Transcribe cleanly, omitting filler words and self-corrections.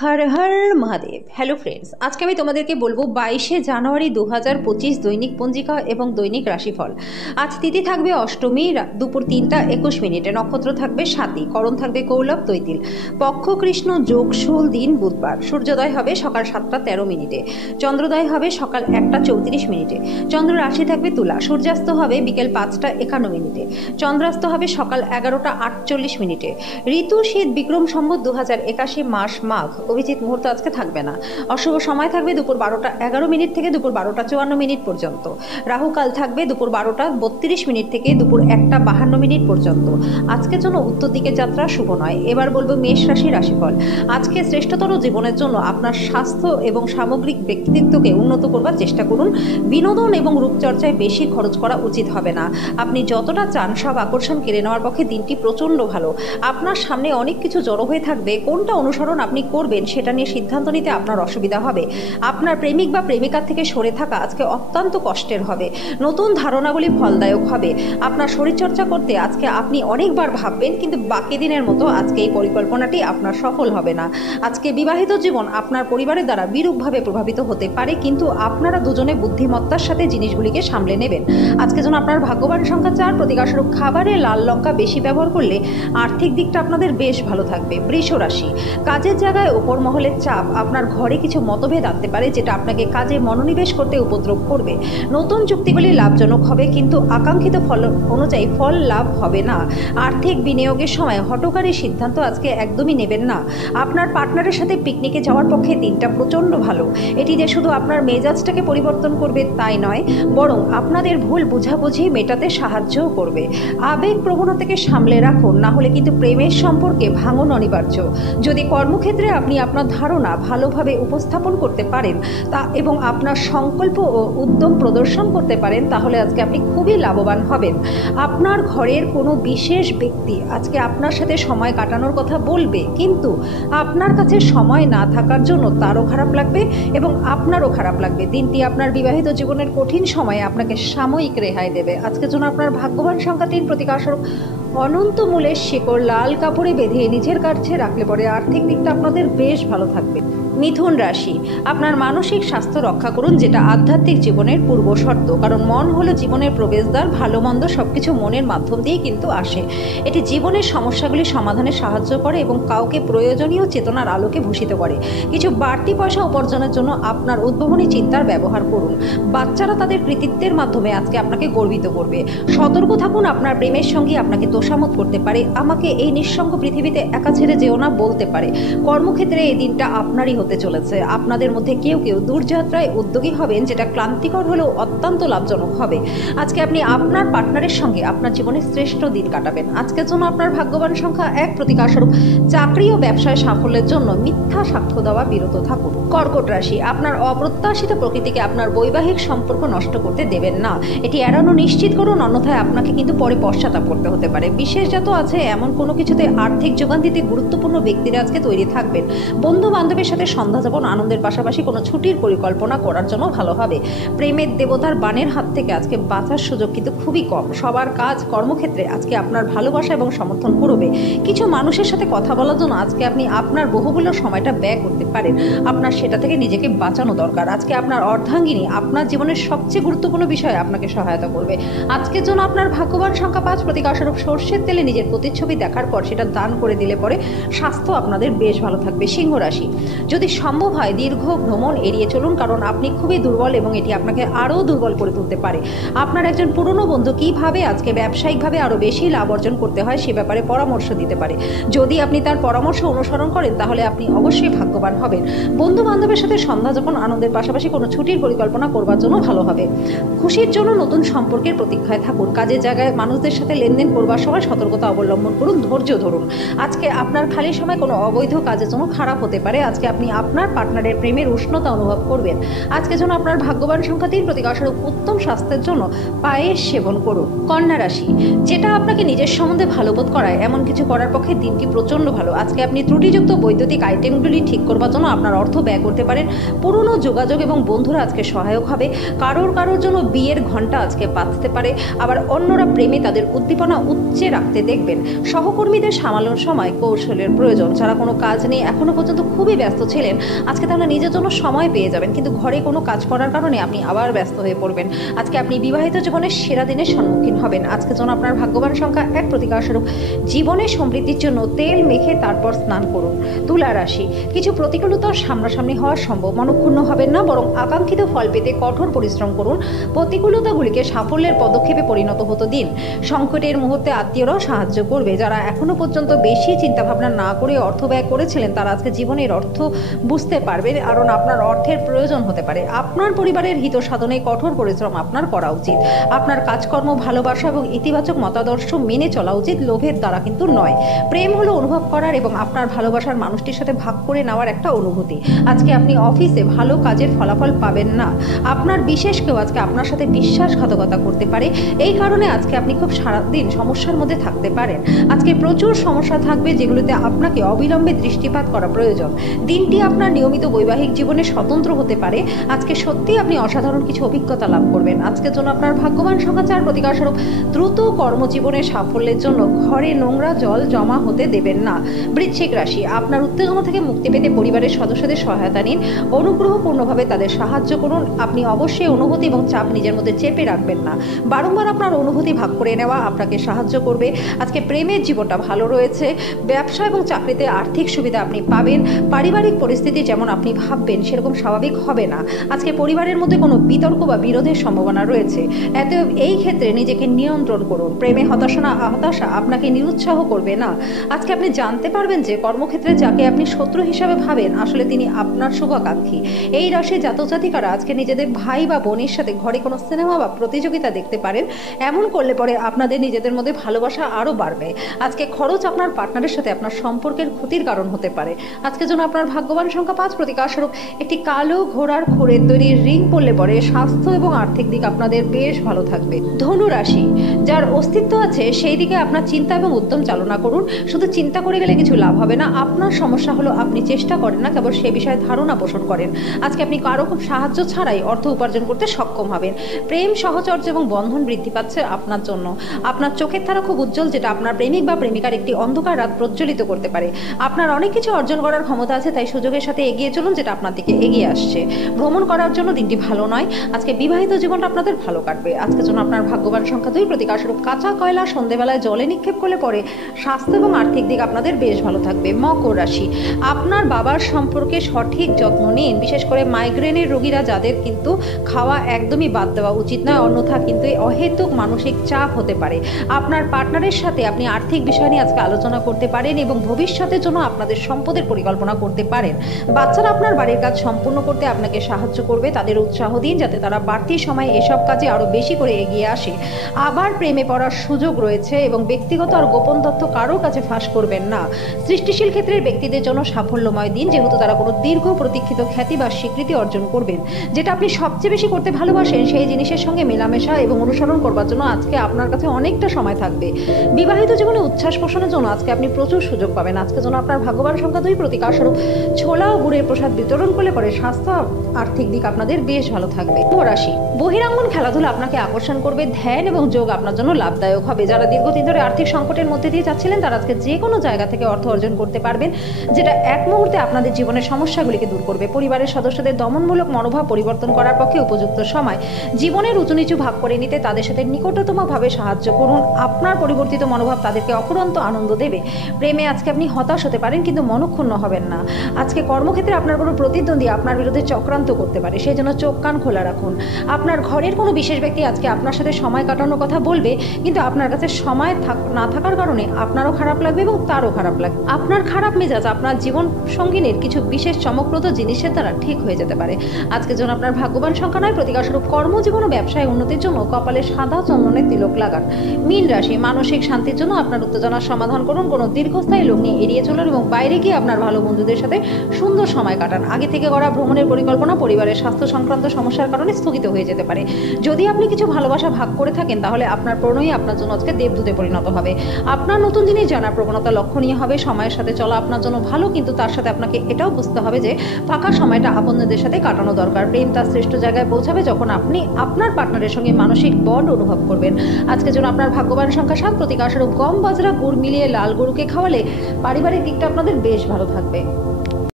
Har Har Mahadev. Hello friends, আজকে আমি তোমাদেরকে বলবো 22শে জানুয়ারি 2025 দৈনিক পঞ্জিকা এবং দৈনিক রাশিফল। আজ তিথি থাকবে অষ্টমী দুপুর 3টা 21 মিনিটে, নক্ষত্র থাকবে স্বাতী, করণ থাকবে কৌলভ তৈতিল, পক্ষ কৃষ্ণ, যোগ শুল, দিন বুধবার। সূর্যোদয় হবে সকাল 7টা 13 মিনিটে, চন্দ্রোদয় হবে সকাল 1টা 34 মিনিটে, চন্দ্র রাশি থাকবে তুলা, সূর্যাস্ত হবে বিকেল 5টা 51 মিনিটে, চন্দ্রাস্ত হবে সকাল 11টা 48 মিনিটে। ঋতু শীত, বিক্রম সম্বত 2081, মাস মাঘ। অভিজিৎ মুহূর্ত আজকে থাকবে না। অশুভ সময় থাকবে দুপুর 12টা 11 মিনিট থেকে দুপুর 12টা 54 মিনিট পর্যন্ত। রাহুকাল থাকবে দুপুর 12টা 32 মিনিট থেকে দুপুর 1টা 52 মিনিট পর্যন্ত। আজকের জন্য উত্তর দিকে যাত্রা শুভ নয়। এবার বলবো মেষ রাশি রাশিফল। আজকে শ্রেষ্ঠতর জীবনের জন্য আপনার স্বাস্থ্য এবং সামগ্রিক ব্যক্তিত্বকে উন্নত করবার চেষ্টা করুন। বিনোদন এবং রূপচর্চায় বেশি খরচ করা উচিত হবে না। আপনি যতটা চান সব আকর্ষণ কেড়ে নেওয়ার পক্ষে দিনটি প্রচণ্ড ভালো। আপনার সামনে অনেক কিছু জড়ো হয়ে থাকবে, কোনটা অনুসরণ আপনি করবেন সেটা নিয়ে সিদ্ধান্ত নিতে আপনার অসুবিধা হবে। আপনার প্রেমিক বা প্রেমিকার থেকে সরে থাকা আজকে অত্যন্ত কষ্টের হবে। নতুন ধারণাগুলি ফলদায়ক হবে। আপনার শরীরচর্চা করতে আজকে আপনি অনেকবার ভাববেন, কিন্তু বাকি দিনের মতো আজকে এই পরিকল্পনাটি আপনার সফল হবে না। আজকে বিবাহিত জীবন আপনার পরিবারের দ্বারা বিরূপভাবে প্রভাবিত হতে পারে, কিন্তু আপনারা দুজনে বুদ্ধিমত্তার সাথে জিনিসগুলিকে সামলে নেবেন। আজকে যেন আপনার ভাগ্যবান সংখ্যা 4, প্রতিকারস্বরূপ খাবারে লাল লঙ্কা বেশি ব্যবহার করলে আর্থিক দিকটা আপনাদের বেশ ভালো থাকবে। বৃষ রাশি, কাজের জায়গায় ওপর মহলের চাপ আপনার ঘরে কিছু মতভেদ আনতে পারে, যেটা আপনাকে কাজে মনোনিবেশ করতে উপদ্রব করবে। নতুন চুক্তিগুলি লাভজনক হবে, কিন্তু আকাঙ্ক্ষিত ফল অনুযায়ী ফল লাভ হবে না। আর্থিক বিনিয়োগের সময় হঠকারী সিদ্ধান্ত আজকে একদমই নেবেন না। আপনার পার্টনারের সাথে পিকনিকে যাওয়ার পক্ষে দিনটা প্রচণ্ড ভালো। এটি যে শুধু আপনার মেজাজটাকে পরিবর্তন করবে তাই নয়, বরং আপনাদের ভুল বোঝাবুঝি মেটাতে সাহায্যও করবে। আবেগ প্রবণতাকে সামলে রাখুন, না হলে কিন্তু প্রেমের সম্পর্কে ভাঙন অনিবার্য। যদি কর্মক্ষেত্রে আপনি আপনার ধারণা ভালোভাবে উপস্থাপন করতে পারেন এবং আপনার সংকল্প ও উদ্যম প্রদর্শন করতে পারেন, তাহলে আজকে আপনি খুবই লাভবান হবেন। আপনার ঘরের কোনো বিশেষ ব্যক্তি আজকে আপনার সাথে সময় কাটানোর কথা বলবে, কিন্তু আপনার কাছে সময় না থাকার জন্য তারও খারাপ লাগবে এবং আপনারও খারাপ লাগবে। দিনটি আপনার বিবাহিত জীবনের কঠিন সময়ে আপনাকে সাময়িক রেহাই দেবে। আজকের জন্য আপনার ভাগ্যবান সংখ্যা 3, প্রতিকারস্বরূপ অনন্ত মূলের শিকড় লাল কাপড়ে বেঁধে নিজের কাছে রাখলে পরে আর্থিক দিকটা আপনাদের বেশ ভালো থাকবে। মিথুন রাশি, আপনার মানসিক স্বাস্থ্য রক্ষা করুন, যেটা আধ্যাত্মিক জীবনের পূর্ব শর্ত। কারণ মন হলো জীবনের প্রবেশদ্বার। ভালো মন্দ সবকিছু মনের মাধ্যম দিয়েই কিন্তু আসে। এটি জীবনের সমস্যাগুলি সমাধানে সাহায্য করে এবং কাউকে প্রয়োজনীয় চেতনার আলোকে ভূষিত করে। কিছু বাড়তি পয়সা উপার্জনের জন্য আপনার উদ্ভাবনী চিন্তার ব্যবহার করুন। বাচ্চারা তাদের কৃতিত্বের মাধ্যমে আজকে আপনাকে গর্বিত করবে। সতর্ক থাকুন, আপনার প্রেমের সঙ্গী আপনাকে তোষামত করতে পারে। আমাকে এই নিঃসঙ্গ পৃথিবীতে একা ছেড়ে যেও না বলতে পারে। কর্মক্ষেত্রে এই দিনটা আপনারই হতে চলেছে। আপনাদের মধ্যে কেউ কেউ দূরযাত্রায় উদ্যোগী হবেন, যেটা ক্লান্তিকর হলেও অত্যন্ত লাভজনক হবে। আজকে আপনি আপনার পার্টনারের সঙ্গে আপনার জীবনের শ্রেষ্ঠ দিন কাটাবেন। আজকের জন্য আপনার ভাগ্যবান সংখ্যা 1, প্রতিকারস্বরূপ চাকরি ও ব্যবসায় সাফল্যের জন্য মিথ্যা সাক্ষ্য দেওয়া বিরত থাকুন। কর্কট রাশি, আপনার অপ্রত্যাশিত প্রকৃতিকে আপনার বৈবাহিক সম্পর্ক নষ্ট করতে দেবেন না। এটি এড়ানো নিশ্চিত করুন, অন্যথায় আপনাকে কিন্তু পরে পশ্চাতাপ করতে হতে পারে। বিশেষত আছে এমন কোনো কিছুতে আর্থিক যোগান দিতে গুরুত্বপূর্ণ ব্যক্তিরা আজকে তৈরি থাকবেন। বন্ধু বান্ধবের সাথে সন্ধ্যা যাপন আনন্দের পাশাপাশি কোনো ছুটির পরিকল্পনা করার জন্য ভালো হবে। প্রেমের দেবতার বাণের হাত থেকে আজকে বাঁচার সুযোগ কিন্তু খুবই কম। সবার কাজ কর্মক্ষেত্রে আজকে আপনার ভালোবাসা এবং সমর্থন করবে। কিছু মানুষের সাথে কথা বলার জন্য আজকে আপনি আপনার বহুমূল্য সময়টা ব্যয় করতে পারেন। আপনার সেটা থেকে নিজেকে বাঁচানো দরকার। আজকে আপনার অর্ধাঙ্গিনী আপনার জীবনের সবচেয়ে গুরুত্বপূর্ণ বিষয়ে আপনাকে সহায়তা করবে। আজকের জন্য আপনার ভাগ্যবান সংখ্যা 5, প্রতিকারস্বরূপ সর্ষের তেলে নিজের প্রতিচ্ছবি দেখার পর সেটা দান করে দিলে পরে স্বাস্থ্য আপনাদের বেশ ভালো থাকবে। সিংহ রাশি, যদি সম্ভব হয় দীর্ঘ ভ্রমণ এড়িয়ে চলুন, কারণ আপনি খুবই দুর্বল এবং এটি আপনাকে আরও দুর্বল করে তুলতে পারে। আপনার একজন পুরনো বন্ধু কীভাবে আজকে ব্যবসায়িকভাবে আরও বেশি লাভ অর্জন করতে হয় সে ব্যাপারে পরামর্শ দিতে পারে। যদি আপনি তার পরামর্শ অনুসরণ করেন তাহলে আপনি অবশ্যই ভাগ্যবান হবেন। বন্ধু বান্ধবের সাথে সন্ধ্যা যাপন আনন্দের পাশাপাশি কোনো ছুটির পরিকল্পনা করবার জন্য ভালো হবে। খুশির জন্য নতুন সম্পর্কের প্রতীক্ষায় থাকুন। কাজের জায়গায় মানুষদের সাথে লেনদেন করবার সময় সতর্কতা অবলম্বন করুন, ধৈর্য ধরুন। আজকে আপনার খালি সময় কোনো অবৈধ কাজের জন্য খারাপ হতে পারে। আজকে আপনি আপনার পার্টনারের প্রেমের উষ্ণতা অনুভব করবেন। আজকে যেন আপনার ভাগ্যবান সংখ্যা 3, প্রতিকারস্বরূপ উত্তম স্বাস্থ্যের জন্য পায়েস সেবন করুন। কন্যা রাশি, যেটা আপনাকে নিজের সম্বন্ধে ভালো বোধ করায় এমন কিছু করার পক্ষে দিনটি প্রচণ্ড ভালো। আজকে আপনি ত্রুটিযুক্ত বৈদ্যুতিক আইটেমগুলি ঠিক করবার জন্য আপনার অর্থ ব্যয় করতে পারেন। পুরনো যোগাযোগ এবং বন্ধুরা আজকে সহায়ক হবে। কারোর জন্য বিয়ের ঘণ্টা আজকে বাজতে পারে। আবার অন্যরা প্রেমে তাদের উদ্দীপনা উচ্চে রাখতে দেখবেন। সহকর্মীদের সামলানোর সময় কৌশলের প্রয়োজন। যারা কোনো কাজ নিয়ে এখনো পর্যন্ত খুবই ব্যস্ত ছিলেন, আজকে তাহলে নিজের জন্য সময় পেয়ে যাবেন, কিন্তু ঘরে কোনো কাজ করার কারণে আপনি আবার ব্যস্ত হয়ে পড়বেন। আজকে আপনি বিবাহিত জীবনের সেরা দিনের সম্মুখীন হবেন। আজকে যেন আপনার ভাগ্যবান সংখ্যা 1, প্রতিকারস্বরূপ জীবনের সমৃদ্ধির জন্য তেল মেখে তারপর স্নান করুন। তুলা রাশি, কিছু প্রতিকূলতার সামনাসামনি হওয়ার সম্ভব, মনক্ষুণ্ণ হবেন না, বরং আকাঙ্ক্ষিত ফল পেতে কঠোর পরিশ্রম করুন। প্রতিকূলতাগুলিকে সাফল্যের পদক্ষেপে পরিণত হতে দিন। সংকটের মুহূর্তে আত্মীয়রাও সাহায্য করবে। যারা এখনো পর্যন্ত বেশি চিন্তাভাবনা না করে অর্থ ব্যয় করেছিলেন, তারা আজকে জীবনের অর্থ বুঝতে পারবে, কারণ আপনার অর্থের প্রয়োজন হতে পারে। আপনার পরিবারের হিত সাধনে কঠোর পরিশ্রম আপনার করা উচিত। আপনার কাজকর্ম, ভালোবাসা এবং ইতিবাচক মতাদর্শ মেনে চলা উচিত, লোভের দ্বারা কিন্তু নয়। প্রেম হলো অনুভব করার এবং আপনার ভালোবাসার মানুষটির সাথে ভাগ করে নেওয়ার একটা অনুভূতি। আজকে আপনি অফিসে ভালো কাজের ফলাফল পাবেন না। আপনার বিশেষ কেউ আজকে আপনার সাথে বিশ্বাসঘাতকতা করতে পারে। এই কারণে আজকে আপনি খুব সারাদিন সমস্যার মধ্যে থাকতে পারেন। আজকে প্রচুর সমস্যা থাকবে, যেগুলোতে আপনাকে অবিলম্বে দৃষ্টিপাত করা প্রয়োজন। দিনটি আপনার নিয়মিত বৈবাহিক জীবনে স্বতন্ত্র হতে পারে। আজকে সত্যি আপনি অসাধারণ কিছু অভিজ্ঞতা লাভ করবেন। আজকের জন্য আপনার ভাগ্যবান সংখ্যা 4, প্রতিকারস্বরূপ দ্রুত কর্মজীবনের সাফল্যের জন্য ঘরে নোংরা জল জমা হতে দেবেন না। বৃশ্চিক রাশি, আপনার উত্তেজনা থেকে মুক্তি পেতে পরিবারের সদস্যদের সহায়তা নিন। অনুগ্রহপূর্ণভাবে তাদের সাহায্য করুন। আপনি অবশ্যই অনুভূতি এবং চাপ নিজের মধ্যে চেপে রাখবেন না। বারংবার আপনার অনুভূতি ভাগ করে নেওয়া আপনাকে সাহায্য করবে। আজকে প্রেমের জীবনটা ভালো রয়েছে। ব্যবসা এবং চাকরিতে আর্থিক সুবিধা আপনি পাবেন। পারিবারিক পরিস্থিতি যেমন আপনি ভাববেন সেরকম স্বাভাবিক হবে না। আজকে পরিবারের মধ্যে কোনো বিতর্ক বা বিরোধের সম্ভাবনা রয়েছে। এই ক্ষেত্রে নিজেকে নিয়ন্ত্রণ করুন। প্রেমে হতাশা আপনাকে নিরুৎসাহ করবে না। আজকে আপনি জানতে পারবেন যে কর্মক্ষেত্রে যাকে আপনি শত্রু হিসাবে ভাবেন, আসলে তিনি আপনার শুভাকাঙ্ক্ষী। এই রাশির জাতক জাতিকারা আজকে নিজেদের ভাই বা বোনের সাথে ঘরে কোনো সিনেমা বা প্রতিযোগিতা দেখতে পারেন। এমন করলে পরে আপনাদের নিজেদের মধ্যে ভালোবাসা আরও বাড়বে। আজকে খরচ আপনার পার্টনারের সাথে আপনার সম্পর্কের ক্ষতির কারণ হতে পারে। আজকের জন্য আপনার ভাগ্যবান সংখ্যা 5, প্রতিকারস্বরূপ একটি কালো ঘোড়ার খোরের তৈরি রিং পরলে পরে স্বাস্থ্য এবং আর্থিক দিক আপনাদের বেশ ভালো থাকবে। ধনু রাশি, যার অস্তিত্ব আছে সেই দিকে আপনার চিন্তা এবং উদ্যম চালনা করুন। শুধু চিন্তা করে গেলে কিছু লাভ হবে না। আপনার সমস্যা হলো আপনি চেষ্টা করেন না, কেবল সে বিষয়ে ধারণা পোষণ করেন। আজকে আপনি কারো খুব সাহায্য ছাড়াই অর্থ উপার্জন করতে সক্ষম হবেন। প্রেম, সহচর্য এবং বন্ধন বৃদ্ধি পাচ্ছে আপনার জন্য। আপনার চোখের তারা খুব উজ্জ্বল, যেটা আপনার প্রেমিক বা প্রেমিকার একটি অন্ধকার রাত প্রজ্বলিত করতে পারে। আপনার অনেক কিছু অর্জন করার ক্ষমতা আছে, তাই সুযোগের সাথে এগিয়ে চলুন, যেটা আপনার দিকে এগিয়ে আসছে। ভ্রমণ করার জন্য দিনটি ভালো নয়। আজকে বিবাহিত জীবনটা আপনাদের ভালো কাটবে। আজকের জন্য আপনার ভাগ্যবান সংখ্যা 2, প্রতিকারস্বরূপ কাঁচা কয়লা সন্ধ্যেবেলায় জলে নিক্ষেপ করলে পরে স্বাস্থ্য এবং আর্থিক দিক আপনাদের বেশ ভালো থাকবে। মকর রাশি, আপনার বাবার সম্পর্কে সঠিক যত্ন নিন। বিশেষ করে মাইগ্রেনের রোগীরা, যাদের কিন্তু খাওয়া একদমই বাদ দেওয়া উচিত নয়, অন্যথা কিন্তু অহেতুক মানসিক চাপ হতে পারে। আপনার পার্টনারের সাথে আপনি আর্থিক বিষয় নিয়ে আজকে আলোচনা করতে পারেন এবং ভবিষ্যতের জন্য আপনাদের সম্পদের পরিকল্পনা করতে পারেন। বাচ্চারা আপনার বাড়ির কাজ সম্পূর্ণ করতে আপনাকে সাহায্য করবে। তাদের উৎসাহ দিন যাতে তারা বাড়তি সময় এসব কাজে আরও বেশি করে এগিয়ে আসে। আবার প্রেমে পড়ার সুযোগ রয়েছে এবং ব্যক্তিগত আর গোপন তথ্য কারো কাছে ফাঁস করবেন না। সৃষ্টিশীল ক্ষেত্রের ব্যক্তিদের জন্য সাফল্যময় দিন, যেহেতু তারা কোনো দীর্ঘ প্রতীক্ষিত খ্যাতি বা স্বীকৃতি অর্জন করবেন। যেটা আপনি সবচেয়ে বেশি করতে ভালোবাসেন সেই জিনিসের সঙ্গে মেলামেশা এবং অনুসরণ করবার জন্য আজকে আপনার কাছে অনেকটা সময় থাকবে। বিবাহিত জীবনে উচ্ছ্বাস পোষণের জন্য আজকে আপনি প্রচুর সুযোগ পাবেন। আজকের জন্য আপনার ভাগ্যবান সংখ্যা 2, প্রতিকারস্বরূপ ছোলা ও গুড়ের প্রসাদ বিতরণ করলে পরে স্বাস্থ্য আর্থিক দিক আপনাদের বেশ ভালো থাকবে। কুম্ভ রাশি, বহিরাঙ্গন খেলাধুলা আপনাকে আকর্ষণ করবে। ধ্যান এবং যোগ আপনার জন্য লাভদায়ক হবে। যারা দীর্ঘদিন ধরে আর্থিক সংকটের মধ্যে দিয়ে যাচ্ছিলেন, তারা আজকে যে কোনো জায়গা থেকে অর্থ অর্জন করতে পারবেন, যেটা এক মুহূর্তে আপনাদের জীবনের সমস্যাগুলিকে দূর করবে। পরিবারের সদস্যদের দমনমূলক মনোভাব পরিবর্তন করার পক্ষে উপযুক্ত সময়। জীবনের উঁচু নিচু ভাগ করে নিতে তাদের সাথে নিকটতমভাবে সাহায্য করুন। আপনার পরিবর্তিত মনোভাব তাদেরকে অফুরন্ত আনন্দ দেবে। প্রেমে আজকে আপনি হতাশ হতে পারেন, কিন্তু মনক্ষুণ্ণ হবেন না। আজকে কর্মক্ষেত্রে আপনার কোনো প্রতিদ্বন্দ্বী আপনার বিরুদ্ধে চক্রান্ত করতে পারে, সেই জন্য চোখ কান খোলা রাখুন। আপনার ঘরের কোনো বিশেষ ব্যক্তি আজকে আপনার সাথে সময় কাটানোর কথা বলবে, কিন্তু আপনার কাছে সময় না থাকার কারণে আপনারও খারাপ লাগবে এবং তারও খারাপ লাগবে। আপনার খারাপ মেজাজ আপনার জীবন সঙ্গিনীর কিছু বিশেষ চমকপ্রদ জিনিসের দ্বারা ঠিক হয়ে যেতে পারে। আজকের জন্য আপনার ভাগ্যবান সংখ্যা 9, প্রতিকারস্বরূপ কর্মজীবন ও ব্যবসায় উন্নতির জন্য কপালে সাদা চন্দনের তিলক লাগান। মীন রাশি, মানসিক শান্তির জন্য আপনার উত্তেজনার সমাধান করুন। কোনো দীর্ঘস্থায়ী লোক নিয়ে এড়িয়ে চলুন এবং বাইরে গিয়ে আপনার ভালো বন্ধুদের সাথে সুন্দর সময় কাটান। আগে থেকে করা ভ্রমণের পরিকল্পনা পরিবারের স্বাস্থ্য সংক্রান্ত সমস্যার কারণে স্থগিত হয়ে যেতে পারে। যদি আপনি কিছু ভালোবাসা ভাগ করে থাকেন তাহলে আপনার প্রণয়ী আপনার জন্য আজকে দেবদূতে পরিণত হবে। আপনার নতুন জিনিস জানার প্রবণতা লক্ষণীয় হবে। সময়ের সাথে চলা আপনার জন্য ভালো, কিন্তু তার সাথে আপনাকে এটাও বুঝতে হবে যে ফাঁকা সময়টা আপনজনদের সাথে কাটানো দরকার। প্রেম তার শ্রেষ্ঠ জায়গায় পৌঁছাবে যখন আপনি আপনার পার্টনারের সঙ্গে মানসিক বন্ড অনুভব করবেন। আজকের জন্য আপনার ভাগ্যবান সংখ্যা 7, প্রতীক আশারূপ গম, বাজরা, গুড় মিলিয়ে লাল গরুকে খাওয়ালে পারিবারিক দিকটা আপনাদের বেশ ভালো থাকবে।